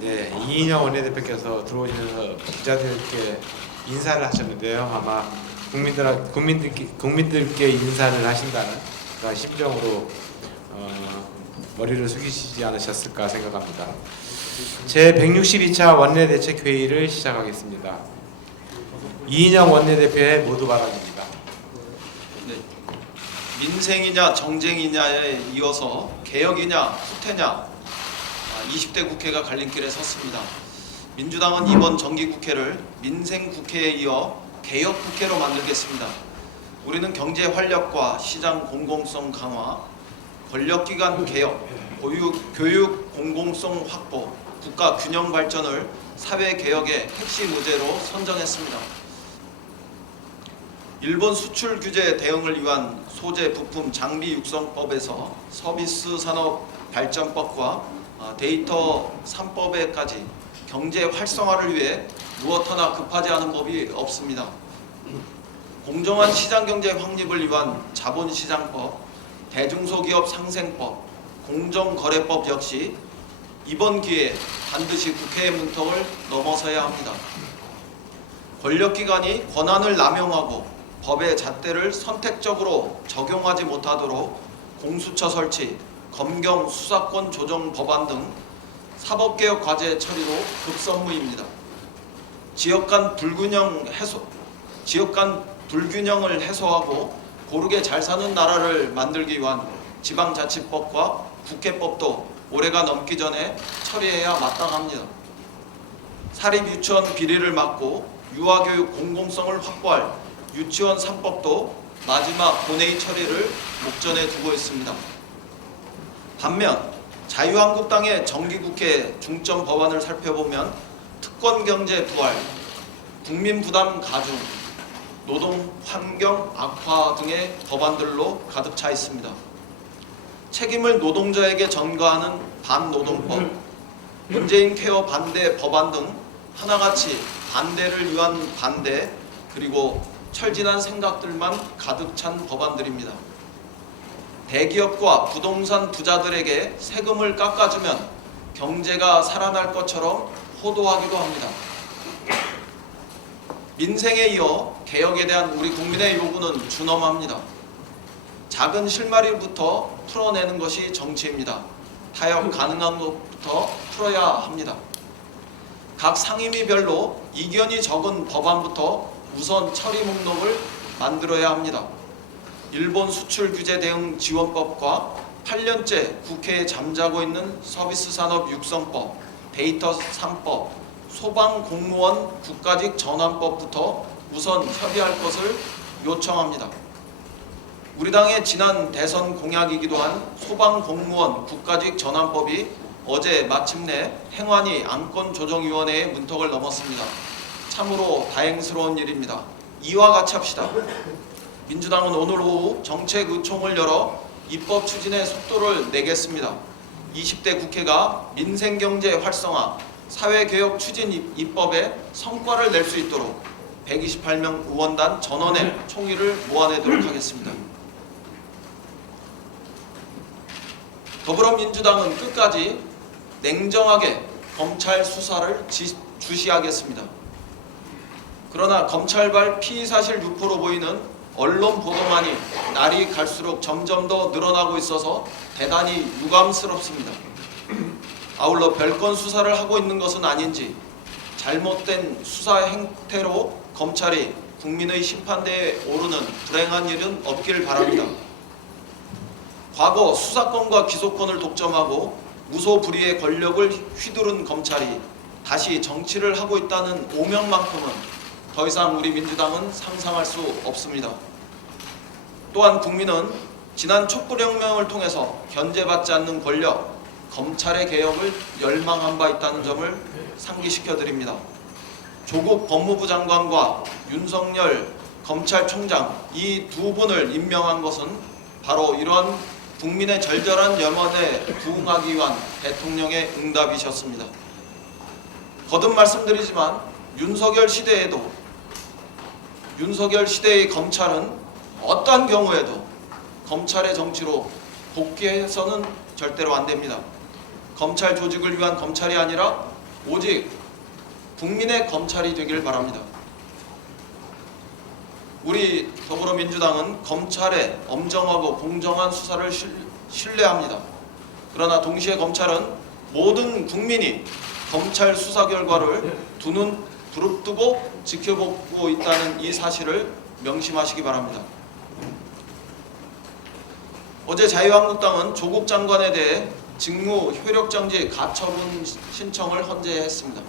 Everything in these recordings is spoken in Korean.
네, 이인영 원내대표께서 들어오시면서 기자들께 인사를 하셨는데요. 아마 국민들께 인사를 하신다는 그런 심정으로 머리를 숙이시지 않으셨을까 생각합니다. 제 162차 원내대책회의를 시작하겠습니다. 이인영 원내대표의 모두 발언입니다. 네. 민생이냐 정쟁이냐에 이어서 개혁이냐 후퇴냐 20대 국회가 갈림길에 섰습니다. 민주당은 이번 정기국회를 민생국회에 이어 개혁국회로 만들겠습니다. 우리는 경제 활력과 시장 공공성 강화, 권력기관 개혁, 교육 공공성 확보, 국가 균형 발전을 사회개혁의 핵심 의제로 선정했습니다. 일본 수출 규제 대응을 위한 소재 부품 장비 육성법에서 서비스 산업 발전법과 데이터 3법에까지 경제 활성화를 위해 무엇 하나 급하지 않은 법이 없습니다. 공정한 시장경제 확립을 위한 자본시장법, 대중소기업 상생법, 공정거래법 역시 이번 기회에 반드시 국회의 문턱을 넘어서야 합니다. 권력기관이 권한을 남용하고 법의 잣대를 선택적으로 적용하지 못하도록 공수처 설치, 검경 수사권 조정 법안 등 사법개혁 과제 처리도 급선무입니다. 지역 간 불균형을 해소하고 고르게 잘 사는 나라를 만들기 위한 지방자치법과 국회법도 올해가 넘기 전에 처리해야 마땅합니다. 사립유치원 비리를 막고 유아교육 공공성을 확보할 유치원 3법도 마지막 본회의 처리를 목전에 두고 있습니다. 반면 자유한국당의 정기국회 중점 법안을 살펴보면 특권경제 부활, 국민부담 가중, 노동 환경 악화 등의 법안들로 가득 차 있습니다. 책임을 노동자에게 전가하는 반노동법, 문재인 케어 반대 법안 등 하나같이 반대를 위한 반대, 그리고 철진한 생각들만 가득 찬 법안들입니다. 대기업과 부동산 부자들에게 세금을 깎아주면 경제가 살아날 것처럼 호도하기도 합니다. 민생에 이어 개혁에 대한 우리 국민의 요구는 준엄합니다. 작은 실마리부터 풀어내는 것이 정치입니다. 타협 가능한 것부터 풀어야 합니다. 각 상임위별로 이견이 적은 법안부터 우선 처리 목록을 만들어야 합니다. 일본 수출 규제 대응 지원법과 8년째 국회에 잠자고 있는 서비스 산업 육성법, 데이터 3법, 소방공무원 국가직 전환법부터 우선 협의할 것을 요청합니다. 우리 당의 지난 대선 공약이기도 한 소방공무원 국가직 전환법이 어제 마침내 행안위 안건조정위원회의 문턱을 넘었습니다. 참으로 다행스러운 일입니다. 이와 같이 합시다. 민주당은 오늘 오후 정책의총을 열어 입법 추진의 속도를 내겠습니다. 20대 국회가 민생경제 활성화, 사회개혁 추진 입법에 성과를 낼 수 있도록 128명 의원단 전원의 총의를 모아내도록 하겠습니다. 더불어민주당은 끝까지 냉정하게 검찰 수사를 주시하겠습니다. 그러나 검찰발 피의사실 유포로 보이는 언론 보도만이 날이 갈수록 점점 더 늘어나고 있어서 대단히 유감스럽습니다. 아울러 별건 수사를 하고 있는 것은 아닌지 잘못된 수사 행태로 검찰이 국민의 심판대에 오르는 불행한 일은 없길 바랍니다. 과거 수사권과 기소권을 독점하고 무소불위의 권력을 휘두른 검찰이 다시 정치를 하고 있다는 오명만큼은 더 이상 우리 민주당은 상상할 수 없습니다. 또한 국민은 지난 촛불혁명을 통해서 견제받지 않는 권력, 검찰의 개혁을 열망한 바 있다는 점을 상기시켜드립니다. 조국 법무부 장관과 윤석열 검찰총장 이 두 분을 임명한 것은 바로 이러한 국민의 절절한 염원에 부응하기 위한 대통령의 응답이셨습니다. 거듭 말씀드리지만 윤석열 시대의 검찰은 어떠한 경우에도 검찰의 정치로 복귀해서는 절대로 안 됩니다. 검찰 조직을 위한 검찰이 아니라 오직 국민의 검찰이 되길 바랍니다. 우리 더불어민주당은 검찰의 엄정하고 공정한 수사를 신뢰합니다. 그러나 동시에 검찰은 모든 국민이 검찰 수사 결과를 두 눈 부릅뜨고 지켜보고 있다는 이 사실을 명심하시기 바랍니다. 어제 자유한국당은 조국 장관에 대해 직무 효력정지 가처분 신청을 헌재했습니다.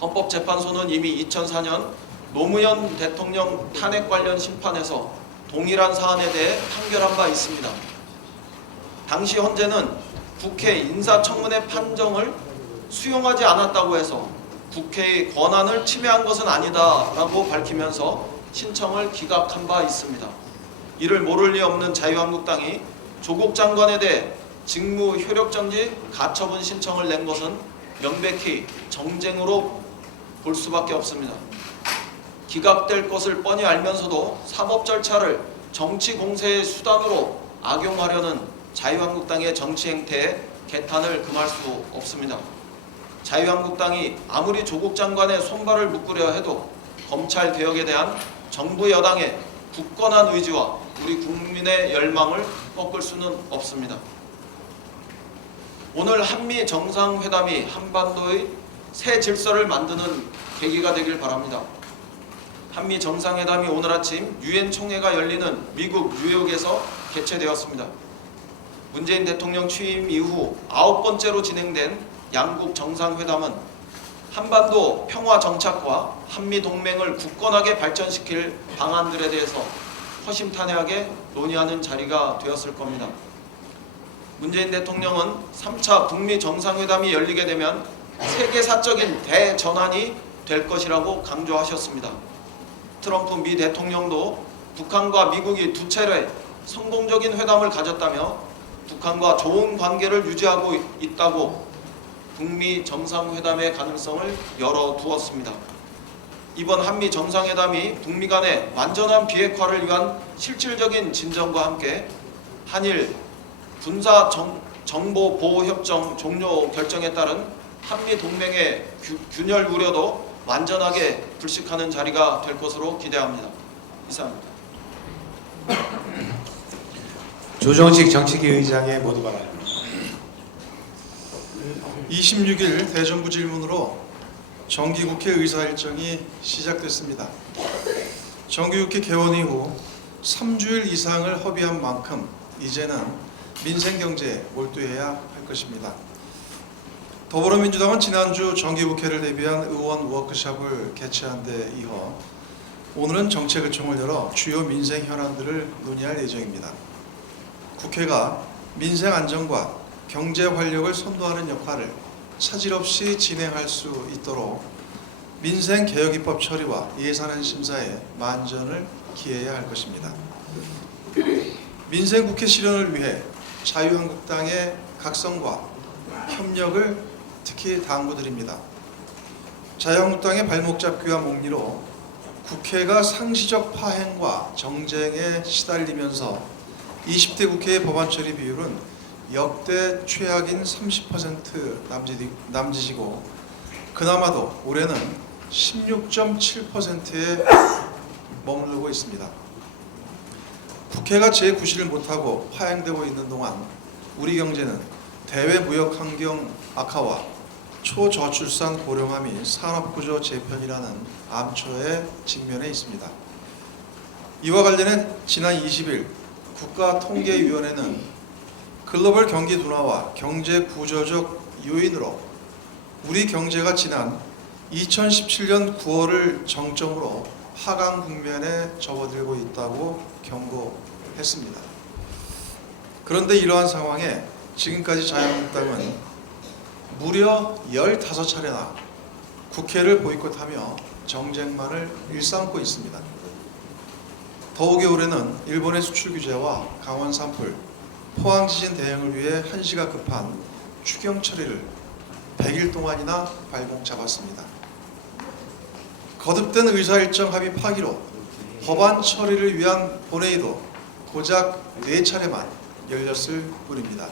헌법재판소는 이미 2004년 노무현 대통령 탄핵 관련 심판에서 동일한 사안에 대해 판결한 바 있습니다. 당시 헌재는 국회 인사청문회 판정을 수용하지 않았다고 해서 국회의 권한을 침해한 것은 아니다라고 밝히면서 신청을 기각한 바 있습니다. 이를 모를 리 없는 자유한국당이 조국 장관에 대해 직무 효력정지 가처분 신청을 낸 것은 명백히 정쟁으로 볼 수밖에 없습니다. 기각될 것을 뻔히 알면서도 사법 절차를 정치 공세의 수단으로 악용하려는 자유한국당의 정치 행태에 개탄을 금할 수 없습니다. 자유한국당이 아무리 조국 장관의 손발을 묶으려 해도 검찰 개혁에 대한 정부 여당의 굳건한 의지와 우리 국민의 열망을 꺾을 수는 없습니다. 오늘 한미 정상회담이 한반도의 새 질서를 만드는 계기가 되길 바랍니다. 한미 정상회담이 오늘 아침 유엔 총회가 열리는 미국 뉴욕에서 개최되었습니다. 문재인 대통령 취임 이후 9번째로 진행된 양국 정상회담은 한반도 평화 정착과 한미 동맹을 굳건하게 발전시킬 방안들에 대해서 허심탄회하게 논의하는 자리가 되었을 겁니다. 문재인 대통령은 3차 북미 정상회담이 열리게 되면 세계사적인 대전환이 될 것이라고 강조하셨습니다. 트럼프 미 대통령도 북한과 미국이 두 차례 성공적인 회담을 가졌다며 북한과 좋은 관계를 유지하고 있다고 북미 정상회담의 가능성을 열어두었습니다. 이번 한미 정상회담이 북미 간의 완전한 비핵화를 위한 실질적인 진전과 함께 한일 군사 정보 보호 협정 종료 결정에 따른 한미 동맹의 균열 우려도 완전하게 불식하는 자리가 될 것으로 기대합니다. 이상입니다. 조정식 정치기 의장의 모두 발언입니다. 26일 대정부 질문으로 정기국회 의사 일정이 시작됐습니다. 정기국회 개원 이후 3주일 이상을 허비한 만큼 이제는 민생경제에 몰두해야 할 것입니다. 더불어민주당은 지난주 정기국회를 대비한 의원 워크숍을 개최한 데 이어 오늘은 정책의총을 열어 주요 민생 현안들을 논의할 예정입니다. 국회가 민생 안정과 경제 활력을 선도하는 역할을 차질 없이 진행할 수 있도록 민생 개혁 입법 처리와 예산안 심사에 만전을 기해야 할 것입니다. 민생 국회 실현을 위해 자유한국당의 각성과 협력을 특히 당부드립니다. 자유한국당의 발목 잡기와 목리로 국회가 상시적 파행과 정쟁에 시달리면서 20대 국회의 법안 처리 비율은 역대 최악인 30% 남짓이고 그나마도 올해는 16.7%에 머무르고 있습니다. 국회가 제9시를 못하고 파행되고 있는 동안 우리 경제는 대외 무역 환경 악화와 초저출산 고령화 및 산업구조 재편이라는 암초에 직면해 있습니다. 이와 관련해 지난 20일 국가통계위원회는 글로벌 경기 둔화와 경제 구조적 요인으로 우리 경제가 지난 2017년 9월을 정점으로 하강 국면에 접어들고 있다고 경고했습니다. 그런데 이러한 상황에 지금까지 자유한국당은 무려 15차례나 국회를 보이콧하며 정쟁만을 일삼고 있습니다. 더욱이 올해는 일본의 수출 규제와 강원 산불, 포항 지진 대응을 위해 한시가 급한 추경 처리를 100일 동안이나 발목 잡았습니다. 거듭된 의사일정 합의 파기로 법안 처리를 위한 본회의도 고작 4차례만 열렸을 뿐입니다.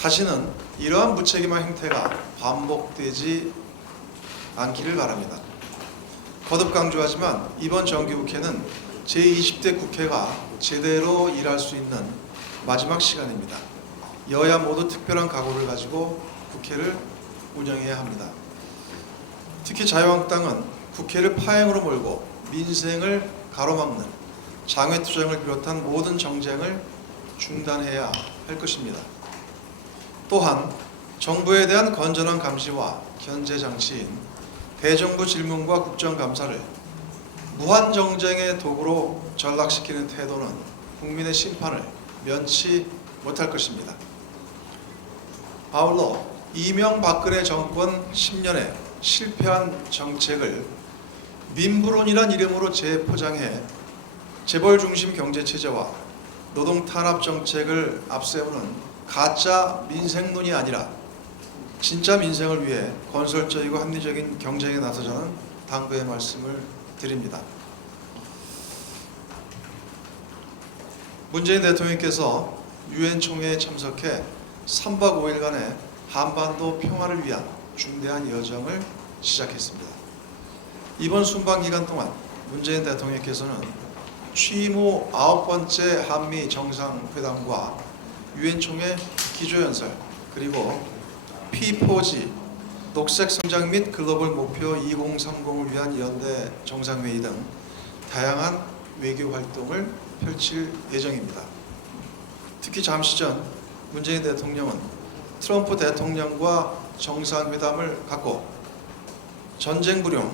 다시는 이러한 무책임한 행태가 반복되지 않기를 바랍니다. 거듭 강조하지만 이번 정기국회는 제20대 국회가 제대로 일할 수 있는 마지막 시간입니다. 여야 모두 특별한 각오를 가지고 국회를 운영해야 합니다. 특히 자유한국당은 국회를 파행으로 몰고 민생을 가로막는 장외투쟁을 비롯한 모든 정쟁을 중단해야 할 것입니다. 또한 정부에 대한 건전한 감시와 견제 장치인 대정부 질문과 국정감사를 무한 정쟁의 도구로 전락시키는 태도는 국민의 심판을 면치 못할 것입니다. 아울러 이명박근혜 정권 10년의 실패한 정책을 민부론이란 이름으로 재포장해 재벌 중심 경제 체제와 노동 탄압 정책을 앞세우는 가짜 민생론이 아니라 진짜 민생을 위해 건설적이고 합리적인 경쟁에 나서자는 당부의 말씀을 드립니다. 문재인 대통령께서 유엔 총회에 참석해 3박 5일간의 한반도 평화를 위한 중대한 여정을 시작했습니다. 이번 순방 기간 동안 문재인 대통령께서는 취임 후 9번째 한미 정상회담과 유엔 총회 기조연설 그리고 P4G 녹색 성장 및 글로벌 목표 2030을 위한 연대 정상회의 등 다양한 외교 활동을 펼칠 예정입니다. 특히 잠시 전 문재인 대통령은 트럼프 대통령과 정상회담을 갖고 전쟁 불용,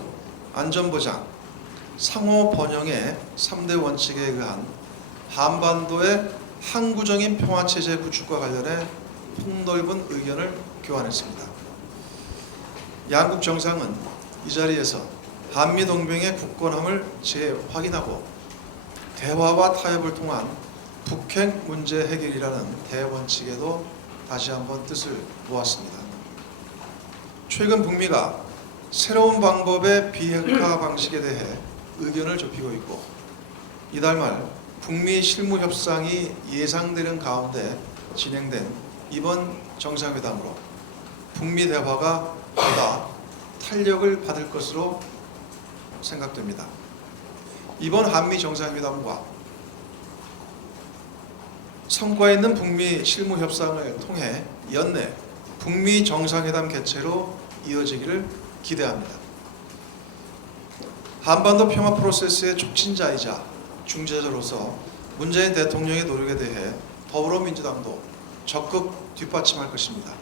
안전보장, 상호 번영의 3대 원칙에 의한 한반도의 항구적인 평화체제 구축과 관련해 폭넓은 의견을 교환했습니다. 양국 정상은 이 자리에서 한미동맹의 굳건함을 재확인하고 대화와 타협을 통한 북핵 문제 해결이라는 대원칙에도 다시 한번 뜻을 모았습니다. 최근 북미가 새로운 방법의 비핵화 방식에 대해 의견을 좁히고 있고 이달 말 북미 실무 협상이 예상되는 가운데 진행된 이번 정상회담으로 북미 대화가 보다 탄력을 받을 것으로 생각됩니다. 이번 한미 정상회담과 성과 있는 북미 실무 협상을 통해 연내 북미 정상회담 개최로 이어지기를 기대합니다. 한반도 평화 프로세스의 촉진자이자 중재자로서 문재인 대통령의 노력에 대해 더불어민주당도 적극 뒷받침할 것입니다.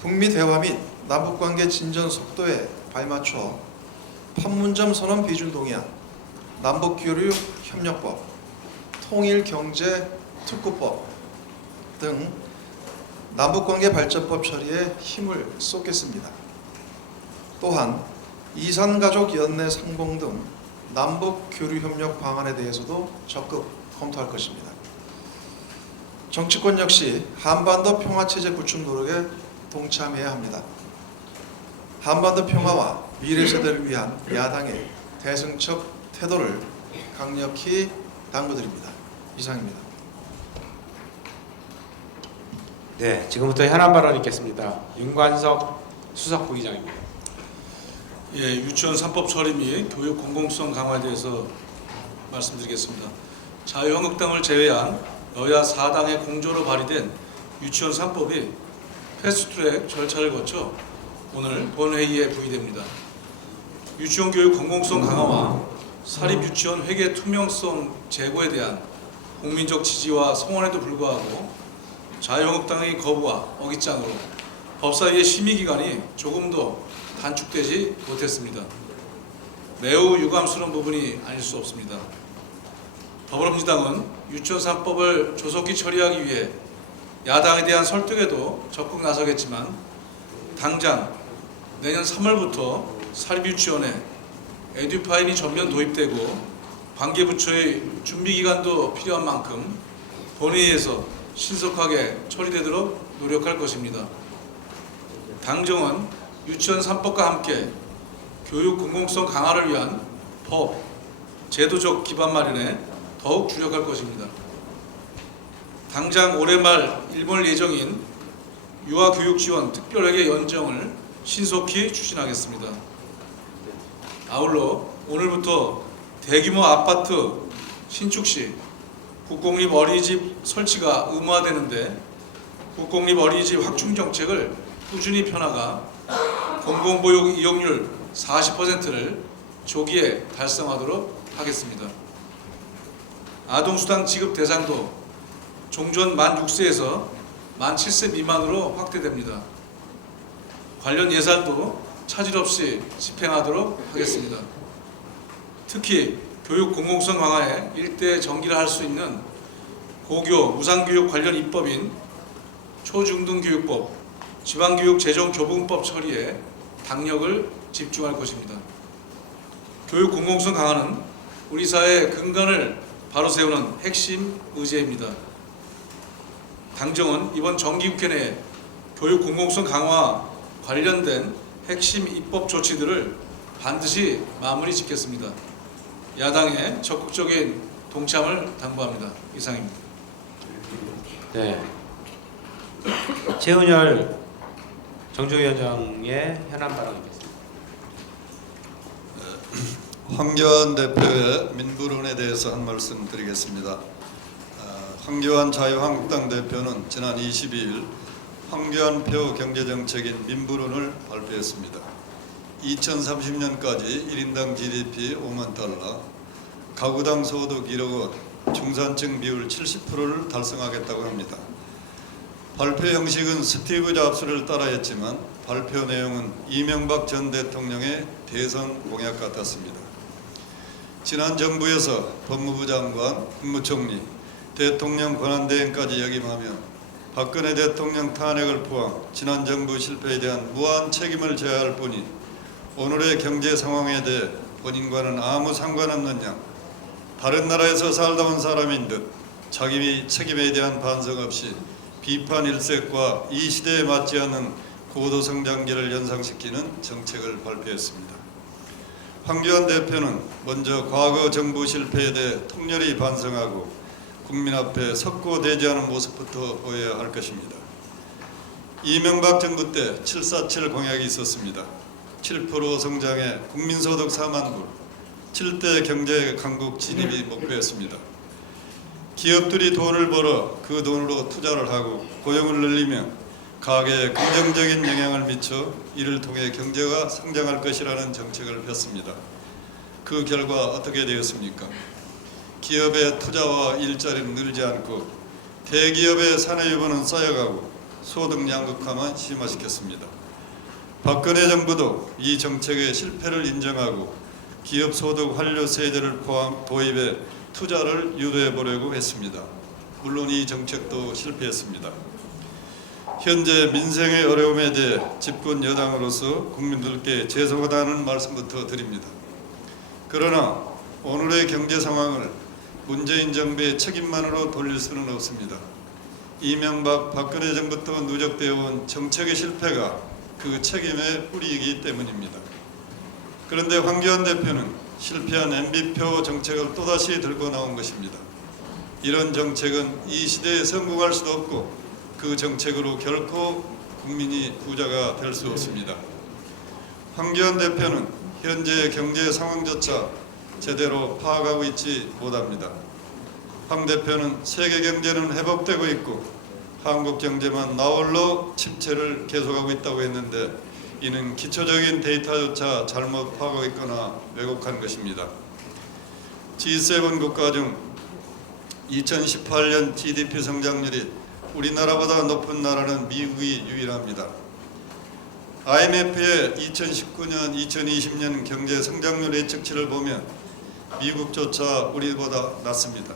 북미 대화 및 남북관계 진전 속도에 발맞춰 판문점 선언 비준 동의안, 남북교류 협력법, 통일경제특구법 등 남북관계 발전법 처리에 힘을 쏟겠습니다. 또한 이산가족 연내 상봉 등 남북교류협력 방안에 대해서도 적극 검토할 것입니다. 정치권 역시 한반도 평화체제 구축 노력에 동참해야 합니다. 한반도 평화와 미래 세대를 위한 야당의 대승적 태도를 강력히 당부드립니다. 이상입니다. 네, 지금부터 현안 발언 있겠습니다. 윤관석 수석부의장입니다. 예, 유치원 3법 처리 및 교육 공공성 강화에 대해서 말씀드리겠습니다. 자유한국당을 제외한 여야 4당의 공조로 발의된 유치원 3법이 패스트트랙 절차를 거쳐 오늘 본회의에 부의됩니다. 유치원 교육 공공성 강화와 사립유치원 회계 투명성 제고에 대한 국민적 지지와 성원에도 불구하고 자유한국당의 거부와 어깃장으로 법사위의 심의기간이 조금도 단축되지 못했습니다. 매우 유감스러운 부분이 아닐 수 없습니다. 더불어민주당은 유치원 3법을 조속히 처리하기 위해 야당에 대한 설득에도 적극 나서겠지만 당장 내년 3월부터 사립유치원에 에듀파일이 전면 도입되고 관계부처의 준비기간도 필요한 만큼 본회의에서 신속하게 처리되도록 노력할 것입니다. 당정은 유치원 3법과 함께 교육 공공성 강화를 위한 법, 제도적 기반 마련에 더욱 주력할 것입니다. 당장 올해 말 일몰 예정인 유아교육지원 특별회계 연정을 신속히 추진하겠습니다. 아울러 오늘부터 대규모 아파트 신축 시 국공립 어린이집 설치가 의무화되는데 국공립 어린이집 확충 정책을 꾸준히 펴나가 공공보육 이용률 40%를 조기에 달성하도록 하겠습니다. 아동수당 지급 대상도 종전 만 6세에서 만 7세 미만으로 확대됩니다. 관련 예산도 차질 없이 집행하도록 하겠습니다. 특히 교육 공공성 강화에 일대 전기를 할 수 있는 고교 무상교육 관련 입법인 초중등교육법, 지방교육 재정 교부금법 처리에 당력을 집중할 것입니다. 교육 공공성 강화는 우리 사회의 근간을 바로 세우는 핵심 의제입니다. 당정은 이번 정기국회 내에 교육 공공성 강화 관련된 핵심 입법 조치들을 반드시 마무리 짓겠습니다. 야당의 적극적인 동참을 당부합니다. 이상입니다. 네. 최은열 정주위원장의 현안 발언이겠습니다. 황교안 대표의 민부론에 대해서 한 말씀 드리겠습니다. 황교안 자유한국당 대표는 지난 22일 황교안표 경제정책인 민부론을 발표했습니다. 2030년까지 1인당 GDP 5만 달러, 가구당 소득 1억 원, 중산층 비율 70%를 달성하겠다고 합니다. 발표 형식은 스티브 잡스를 따라했지만 발표 내용은 이명박 전 대통령의 대선 공약 같았습니다. 지난 정부에서 법무부 장관, 국무총리, 대통령 권한대행까지 역임하며 박근혜 대통령 탄핵을 포함 지난 정부 실패에 대한 무한 책임을 져야 할 뿐이 오늘의 경제 상황에 대해 본인과는 아무 상관없는 양 다른 나라에서 살다 온 사람인 듯 자기 책임에 대한 반성 없이 비판 일색과 이 시대에 맞지 않는 고도성장기를 연상시키는 정책을 발표했습니다. 황교안 대표는 먼저 과거 정부 실패에 대해 통렬히 반성하고 국민 앞에 석고대지하는 모습부터 보여야 할 것입니다. 이명박 정부 때 747 공약이 있었습니다. 7% 성장에 국민소득 4만 불, 7대 경제 강국 진입이 목표였습니다. 기업들이 돈을 벌어 그 돈으로 투자를 하고 고용을 늘리며 가계에 긍정적인 영향을 미쳐 이를 통해 경제가 성장할 것이라는 정책을 폈습니다. 그 결과 어떻게 되었습니까? 기업의 투자와 일자리는 늘지 않고 대기업의 산해유보는 쌓여가고 소득 양극화만 심화시켰습니다. 박근혜 정부도 이 정책의 실패를 인정하고 기업 소득 환류 세제를 포함 도입해 투자를 유도해 보려고 했습니다. 물론 이 정책도 실패했습니다. 현재 민생의 어려움에 대해 집권 여당으로서 국민들께 죄송하다는 말씀부터 드립니다. 그러나 오늘의 경제 상황을 문재인 정부의 책임만으로 돌릴 수는 없습니다. 이명박, 박근혜 정부부터 누적되어 온 정책의 실패가 그 책임의 뿌리이기 때문입니다. 그런데 황교안 대표는 실패한 MB표 정책을 또다시 들고 나온 것입니다. 이런 정책은 이 시대에 성공할 수도 없고 그 정책으로 결코 국민이 부자가 될 수 없습니다. 황교안 대표는 현재의 경제 상황조차 제대로 파악하고 있지 못합니다. 황 대표는 세계 경제는 회복되고 있고 한국 경제만 나홀로 침체를 계속하고 있다고 했는데 이는 기초적인 데이터조차 잘못 파악하고 있거나 왜곡한 것입니다. G7 국가 중 2018년 GDP 성장률이 우리나라보다 높은 나라는 미국이 유일합니다. IMF의 2019년, 2020년 경제 성장률 예측치를 보면 미국조차 우리보다 낮습니다.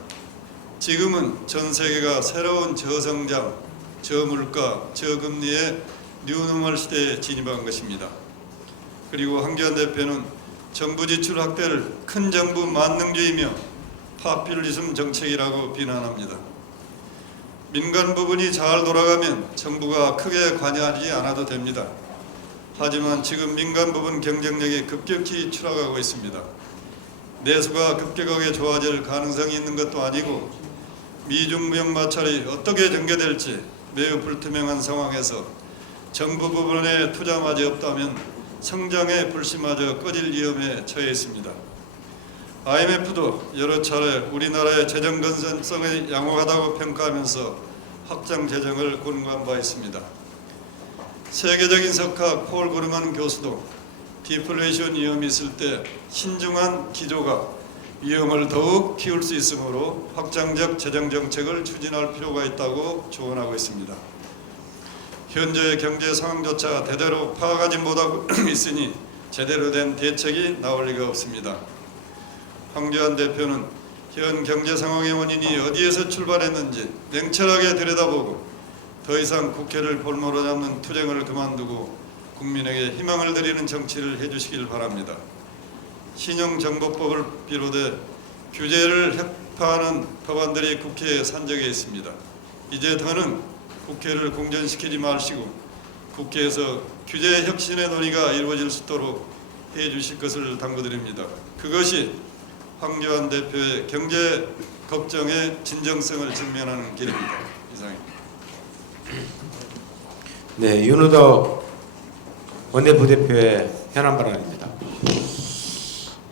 지금은 전 세계가 새로운 저성장, 저물가, 저금리의 뉴노멀 시대에 진입한 것입니다. 그리고 황교안 대표는 정부 지출 확대를 큰 정부 만능주의며 파퓰리즘 정책이라고 비난합니다. 민간 부분이 잘 돌아가면 정부가 크게 관여하지 않아도 됩니다. 하지만 지금 민간 부분 경쟁력이 급격히 추락하고 있습니다. 내수가 급격하게 좋아질 가능성이 있는 것도 아니고 미중 무역 마찰이 어떻게 전개될지 매우 불투명한 상황에서 정부 부분의 투자마저 없다면 성장의 불씨마저 꺼질 위험에 처해 있습니다. IMF도 여러 차례 우리나라의 재정 건전성이 양호하다고 평가하면서 확장 재정을 권고한 바 있습니다. 세계적인 석학 폴 그루먼 교수도 디플레이션 위험이 있을 때 신중한 기조가 위험을 더욱 키울 수 있으므로 확장적 재정 정책을 추진할 필요가 있다고 조언하고 있습니다. 현재의 경제 상황조차 대대로 파악하지 못하고 있으니 제대로 된 대책이 나올 리가 없습니다. 황교안 대표는 현 경제 상황의 원인이 어디에서 출발했는지 냉철하게 들여다보고 더 이상 국회를 볼모로 잡는 투쟁을 그만두고 국민에게 희망을 드리는 정치를 해주시길 바랍니다. 신용정보법을 비롯해 규제를 획파하는 법안들이 국회에 산적해 있습니다. 이제 더는 국회를 공전시키지 마시고 국회에서 규제 혁신의 논의가 이루어질 수 있도록 해주실 것을 당부드립니다. 그것이 황교안 대표의 경제 걱정의 진정성을 증명하는 길입니다. 이상입니다. 네, 윤호덕 원내부대표의 현안 발언입니다.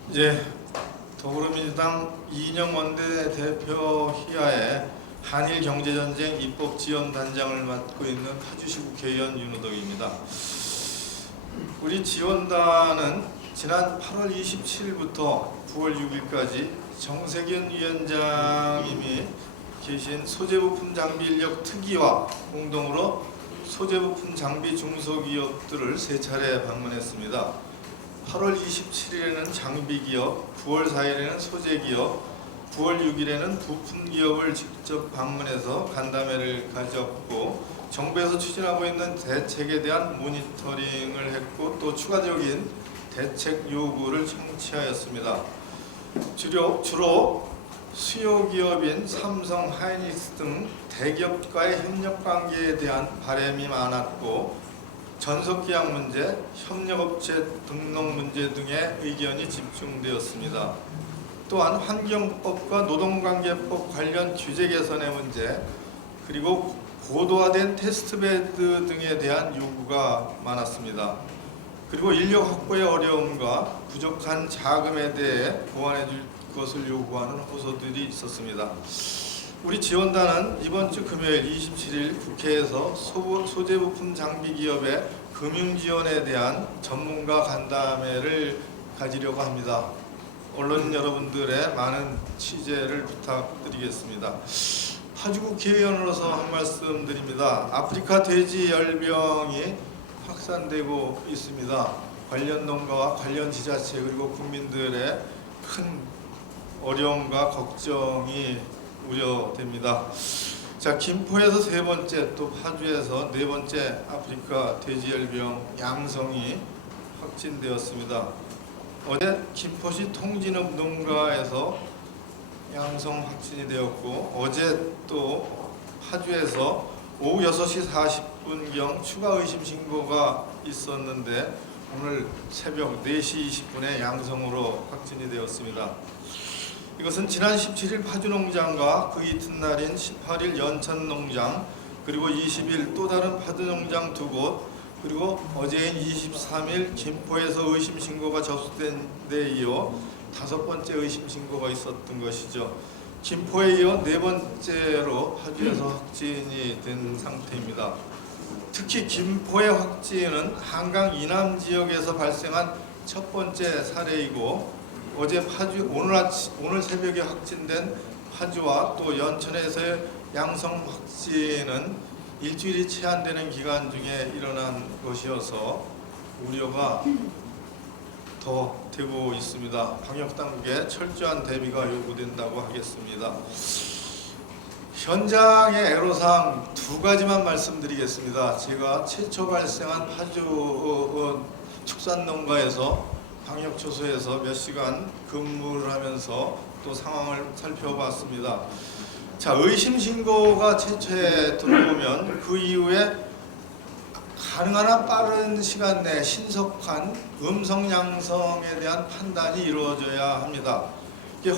이제 더불어민주당 이인영 원내대표 희하에 한일 경제전쟁 입법지원단장을 맡고 있는 파주시 국회의원 윤호덕입니다. 우리 지원단은 지난 8월 27일부터 9월 6일까지 정세균 위원장님이 계신 소재부품 장비 인력 특위와 공동으로 소재부품 장비 중소기업들을 3차례 방문했습니다. 8월 27일에는 장비기업, 9월 4일에는 소재기업, 9월 6일에는 부품기업을 직접 방문해서 간담회를 가졌고 정부에서 추진하고 있는 대책에 대한 모니터링을 했고 또 추가적인 대책 요구를 청취하였습니다. 주로 수요기업인 삼성, 하이닉스 등 대기업과의 협력관계에 대한 바람이 많았고 전속계약 문제, 협력업체 등록 문제 등의 의견이 집중되었습니다. 또한 환경법과 노동관계법 관련 규제 개선의 문제, 그리고 고도화된 테스트베드 등에 대한 요구가 많았습니다. 그리고 인력 확보의 어려움과 부족한 자금에 대해 보완해 줄 것을 요구하는 호소들이 있었습니다. 우리 지원단은 이번 주 금요일 27일 국회에서 소재부품 장비기업의 금융지원에 대한 전문가 간담회를 가지려고 합니다. 언론 여러분들의 많은 취재를 부탁드리겠습니다. 파주 국회의원으로서 한 말씀 드립니다. 아프리카 돼지열병이 확산되고 있습니다. 관련 농가와 관련 지자체 그리고 국민들의 큰 어려움과 걱정이 우려됩니다. 자, 김포에서 3번째, 또 파주에서 4번째 아프리카 돼지열병 양성이 확진되었습니다. 어제 김포시 통진읍 농가에서 양성 확진이 되었고 어제 또 파주에서 오후 6시 40분경 추가 의심 신고가 있었는데 오늘 새벽 4시 20분에 양성으로 확진이 되었습니다. 이것은 지난 17일 파주농장과 그 이튿날인 18일 연천농장 그리고 20일 또 다른 파주농장 2곳 그리고 어제인 23일 김포에서 의심 신고가 접수된 데 이어 5번째 의심 신고가 있었던 것이죠. 김포에 이어 4번째로 파주에서 확진이 된 상태입니다. 특히 김포의 확진은 한강 이남 지역에서 발생한 첫 번째 사례이고 어제 파주 오늘 새벽에 확진된 파주와 또 연천에서의 양성 확진은 일주일이 채 안 되는 기간 중에 일어난 것이어서 우려가 더 되고 있습니다. 방역 당국의 철저한 대비가 요구된다고 하겠습니다. 현장의 애로사항 2가지만 말씀드리겠습니다. 제가 최초 발생한 파주 축산농가에서 방역초소에서 몇 시간 근무를 하면서 또 상황을 살펴봤습니다. 자, 의심 신고가 최초에 들어오면 그 이후에 가능한 한 빠른 시간 내에 신속한 음성 양성에 대한 판단이 이루어져야 합니다. 이게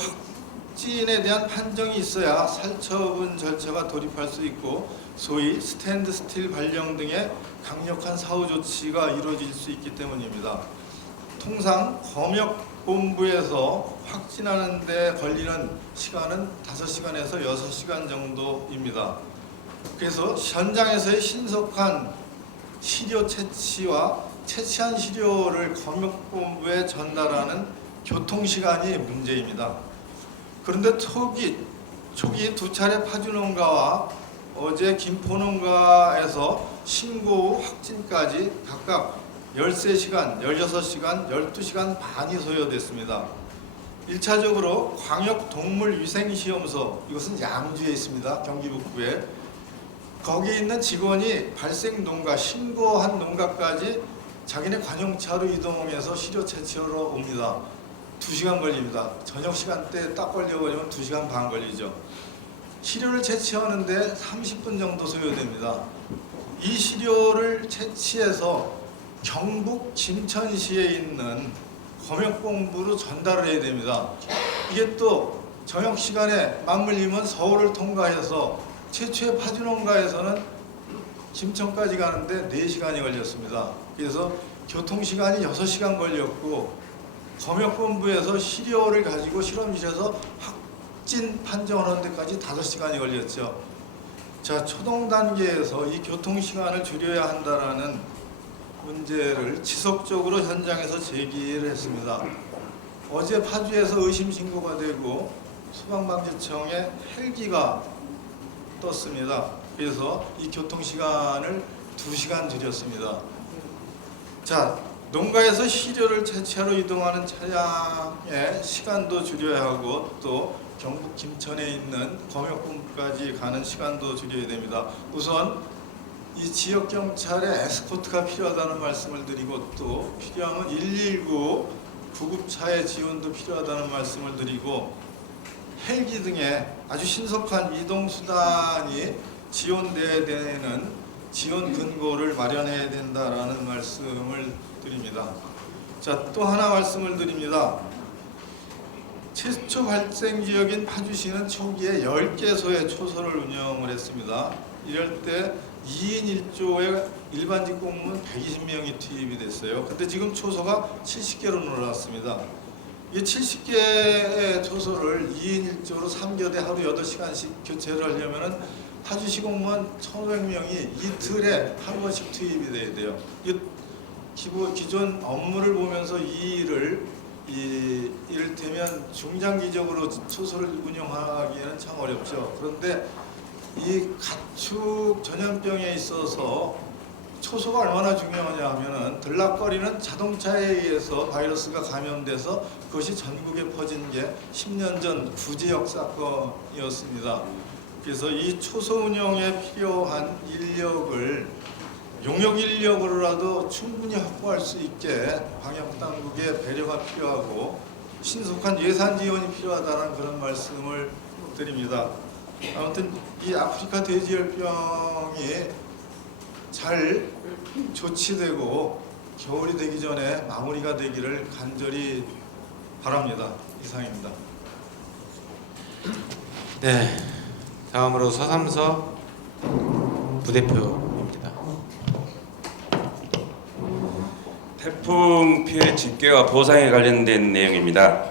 확진에 대한 판정이 있어야 살처분 절차가 돌입할 수 있고 소위 스탠드 스틸 발령 등의 강력한 사후 조치가 이루어질 수 있기 때문입니다. 통상 검역본부에서 확진하는 데 걸리는 시간은 5시간에서 6시간 정도입니다. 그래서 현장에서의 신속한 시료 채취와 채취한 시료를 검역본부에 전달하는 교통시간이 문제입니다. 그런데 초기 2차례 파주농가와 어제 김포농가에서 신고 후 확진까지 각각 13시간, 16시간, 12시간 반이 소요됐습니다. 1차적으로 광역동물위생시험소, 이것은 양주에 있습니다. 경기 북부에. 거기에 있는 직원이 발생 농가, 신고한 농가까지 자기네 관용차로 이동해서 시료 채취하러 옵니다. 2시간 걸립니다. 저녁 시간대에 딱 걸려버리면 2시간 반 걸리죠. 시료를 채취하는데 30분 정도 소요됩니다. 이 시료를 채취해서 경북 김천시에 있는 검역본부로 전달을 해야 됩니다. 이게 또 저녁 시간에 맞물리면 서울을 통과해서 최초의 파주농가에서는 김천까지 가는데 4시간이 걸렸습니다. 그래서 교통시간이 6시간 걸렸고 검역본부에서 시료를 가지고 실험실에서 확진 판정하는 데까지 5시간이 걸렸죠. 자, 초동 단계에서 이 교통시간을 줄여야 한다는 문제를 지속적으로 현장에서 제기를 했습니다. 어제 파주에서 의심 신고가 되고 소방방지청에 헬기가 떴습니다. 그래서 이 교통시간을 2시간 줄였습니다. 자, 농가에서 시료를 채취하러 이동하는 차량의 시간도 줄여야 하고 또 경북 김천에 있는 검역본부까지 가는 시간도 줄여야 됩니다. 우선 이 지역경찰의 에스코트가 필요하다는 말씀을 드리고 또 필요하면 119 구급차의 지원도 필요하다는 말씀을 드리고 헬기 등의 아주 신속한 이동수단이 지원돼야 되는 지원 근거를 마련해야 된다라는 말씀을 드립니다. 자, 또 하나 말씀을 드립니다. 최초 발생 지역인 파주시는 초기에 10개소의 초소를 운영을 했습니다. 이럴 때 2인 1조에 일반직 공무원 120명이 투입이 됐어요. 근데 지금 초소가 70개로 늘어났습니다. 이 70개의 초소를 2인 1조로 3교대 하루 8시간씩 교체를 하려면은 파주시 공무원 1,500명이 이틀에 한 번씩 투입이 돼야 돼요. 기존 업무를 보면서 이 일을 이를테면 중장기적으로 초소를 운영하기에는 참 어렵죠. 그런데 이 가축 전염병에 있어서 초소가 얼마나 중요하냐 하면은 들락거리는 자동차에 의해서 바이러스가 감염돼서 그것이 전국에 퍼진 게 10년 전 구제역 사건이었습니다. 그래서 이 초소 운영에 필요한 인력을 용역 인력으로라도 충분히 확보할 수 있게 방역당국의 배려가 필요하고 신속한 예산 지원이 필요하다는 그런 말씀을 드립니다. 아무튼 이 아프리카 돼지열병이 잘 조치되고 겨울이 되기 전에 마무리가 되기를 간절히 바랍니다. 이상입니다. 네, 다음으로 서삼서 부대표입니다. 태풍 피해 집계와 보상에 관련된 내용입니다.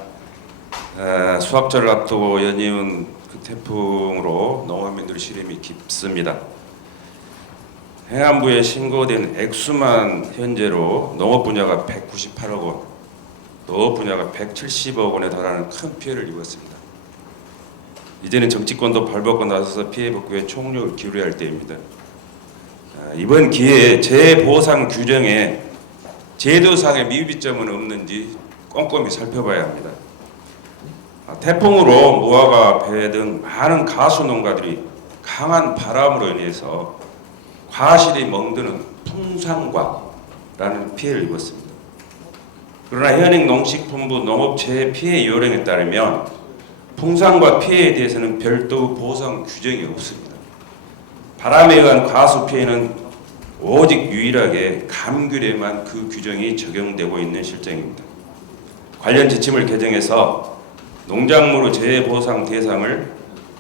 수확절을 앞두고 연이은 그 태풍으로 농업민들의 시름이 깊습니다. 행안부에 신고된 액수만 현재로 농업 분야가 198억 원, 농업 분야가 170억 원에 달하는 큰 피해를 입었습니다. 이제는 정치권도 발벗고 나서서 피해 복구에 총력을 기울여야 할 때입니다. 이번 기회에 재보상 규정에 제도상의 미비점은 없는지 꼼꼼히 살펴봐야 합니다. 태풍으로 무화과, 배 등 많은 가수 농가들이 강한 바람으로 인해서 과실이 멍드는 풍산과라는 피해를 입었습니다. 그러나 현행 농식품부 농업체의 피해 요령에 따르면 풍산과 피해에 대해서는 별도 보상 규정이 없습니다. 바람에 의한 과수 피해는 오직 유일하게 감귤에만 그 규정이 적용되고 있는 실정입니다. 관련 지침을 개정해서 농작물 재해 보상 대상을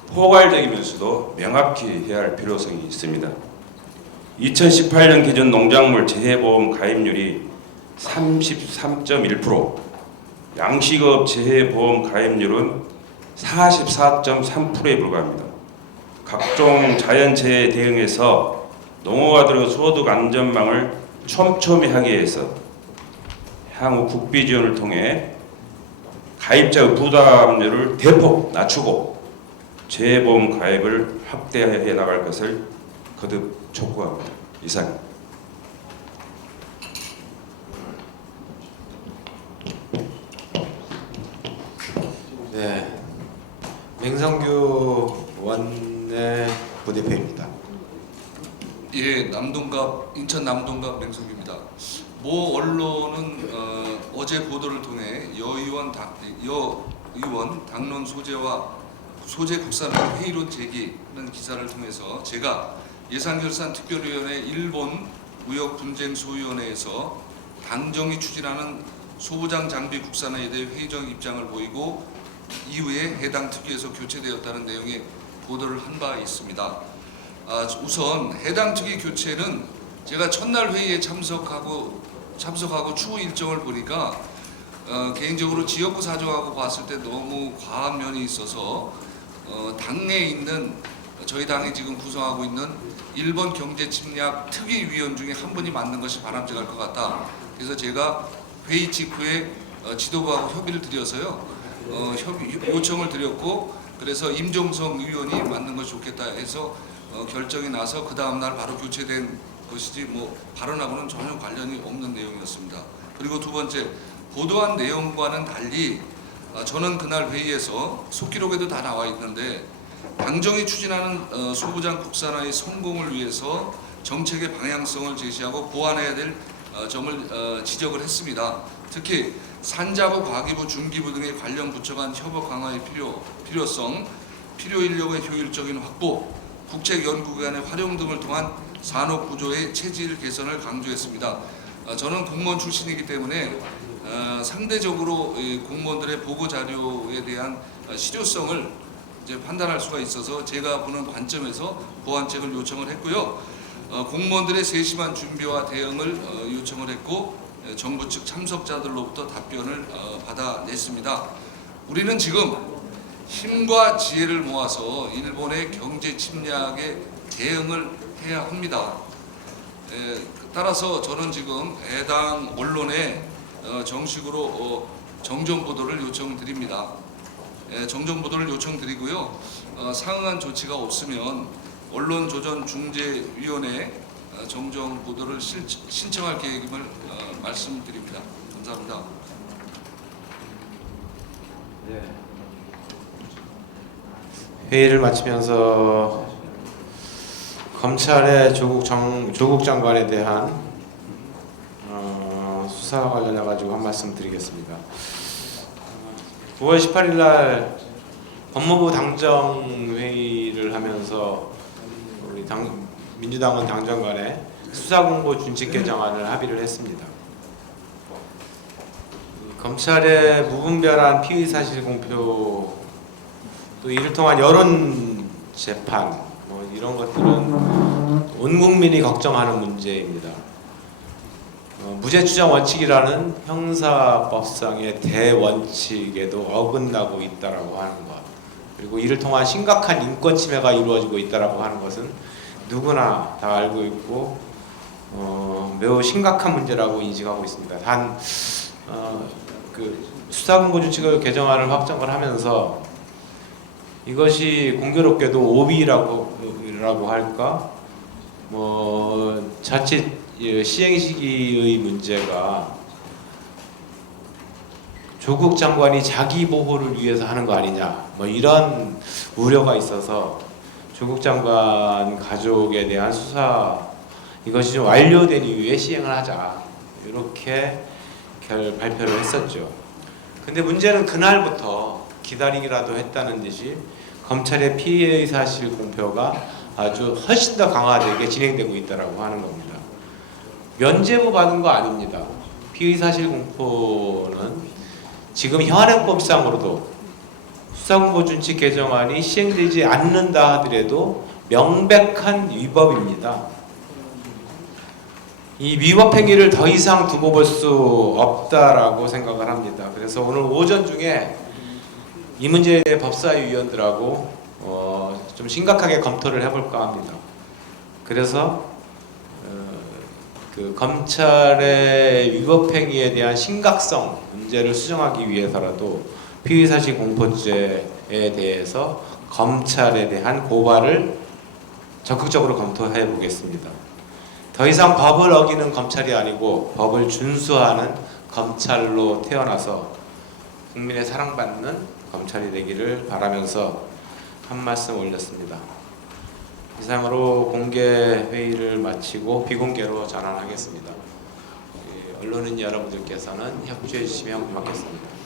포괄적이면서도 명확히 해야 할 필요성이 있습니다. 2018년 기준 농작물 재해보험 가입률이 33.1%, 양식업 재해보험 가입률은 44.3%에 불과합니다. 각종 자연재해에 대응해서 농어가들의 소득 안전망을 촘촘히 하기 위해서 향후 국비 지원을 통해 가입자의 부담률을 대폭 낮추고 재해보험 가입을 확대해 나갈 것을 거듭 촉구합니다. 이상. 네, 맹성규 원내 부대표입니다. 예, 남동갑 인천 남동갑 맹성규입니다. 모 언론은 어제 보도를 통해 여 의원 당론 소재 국산화 회의론 제기라는 기사를 통해서 제가 예산결산특별위원회 일본 무역분쟁소위원회에서 당정이 추진하는 소부장 장비 국산화에 대해 회의적 입장을 보이고 이후에 해당 특위에서 교체되었다는 내용의 보도를 한 바 있습니다. 우선 해당 특위 교체는 제가 첫날 회의에 참석하고 추후 일정을 보니까 개인적으로 지역구 사정하고 봤을 때 너무 과한 면이 있어서 당내에 있는 저희 당이 지금 구성하고 있는 일본 경제 침략 특위 위원 중에 한 분이 맡는 것이 바람직할 것 같다. 그래서 제가 회의 직후에 지도부하고 협의를 드려서요. 요청을 드렸고 그래서 임종성 의원이 맡는 것이 좋겠다 해서 결정이 나서 그 다음 날 바로 교체된 것이지 뭐 발언하고는 전혀 관련이 없는 내용이었습니다. 그리고 두 번째 보도한 내용과는 달리 저는 그날 회의에서 속기록에도 다 나와 있는데 당정이 추진하는 소부장 국산화의 성공을 위해서 정책의 방향성을 제시하고 보완해야 될 점을 지적을 했습니다. 특히 산자부, 과기부, 중기부 등의 관련 부처 간 협업 강화의 필요성, 필요 인력의 효율적인 확보, 국책 연구기관의 활용 등을 통한 산업 구조의 체질 개선을 강조했습니다. 저는 공무원 출신이기 때문에 상대적으로 공무원들의 보고 자료에 대한 실효성을 이제 판단할 수가 있어서 제가 보는 관점에서 보완책을 요청을 했고요. 공무원들의 세심한 준비와 대응을 요청을 했고 정부 측 참석자들로부터 답변을 받아냈습니다. 우리는 지금 힘과 지혜를 모아서 일본의 경제 침략에 대응을 해야 합니다. 따라서 저는 지금 해당 언론에 정식으로 정정 보도를 요청드립니다. 정정 보도를 요청드리고요. 상응한 조치가 없으면 언론조전중재위원회 정정 보도를 신청할 계획임을 말씀드립니다. 감사합니다. 네. 회의를 마치면서 검찰의 조국 장관에 대한 수사와 관련해 가지고 한 말씀 드리겠습니다. 9월 18일 날 법무부 당정 회의를 하면서 우리 민주당은 당정 간에 수사공고 준칙 개정안을 합의를 했습니다. 검찰의 무분별한 피의 사실 공표 또 이를 통한 여론 재판 뭐 이런 것들은 온 국민이 걱정하는 문제입니다. 무죄 추정 원칙이라는 형사법상의 대원칙에도 어긋나고 있다라고 하는 것, 그리고 이를 통한 심각한 인권 침해가 이루어지고 있다라고 하는 것은 누구나 다 알고 있고 매우 심각한 문제라고 인식하고 있습니다. 단 그 수사공고 준칙의 개정안을 확정을 하면서 이것이 공교롭게도 오비라고 할까, 뭐 자칫 시행 시기의 문제가 조국 장관이 자기 보호를 위해서 하는 거 아니냐, 뭐 이런 우려가 있어서 조국 장관 가족에 대한 수사 이것이 좀 완료된 이후에 시행을 하자 이렇게 발표를 했었죠. 근데 문제는 그날부터 기다리기라도 했다는 듯이 검찰의 피해 사실 공표가 아주 훨씬 더 강화되게 진행되고 있다라고 하는 겁니다. 면죄부 받은 거 아닙니다. 피의 사실 공표는 지금 현행법상으로도 수사공보준칙 개정안이 시행되지 않는다 하더라도 명백한 위법입니다. 이 위법 행위를 더 이상 두고 볼 수 없다라고 생각을 합니다. 그래서 오늘 오전 중에 이 문제에 대해 법사위원들하고 좀 심각하게 검토를 해볼까 합니다. 그래서 그 검찰의 위법 행위에 대한 심각성 문제를 수정하기 위해서라도 피의사실 공포죄에 대해서 검찰에 대한 고발을 적극적으로 검토해 보겠습니다. 더 이상 법을 어기는 검찰이 아니고 법을 준수하는 검찰로 태어나서 국민의 사랑받는 검찰이 되기를 바라면서 한 말씀 올렸습니다. 이상으로 공개 회의를 마치고 비공개로 전환하겠습니다. 언론인 여러분들께서는 협조해 주시면 고맙겠습니다.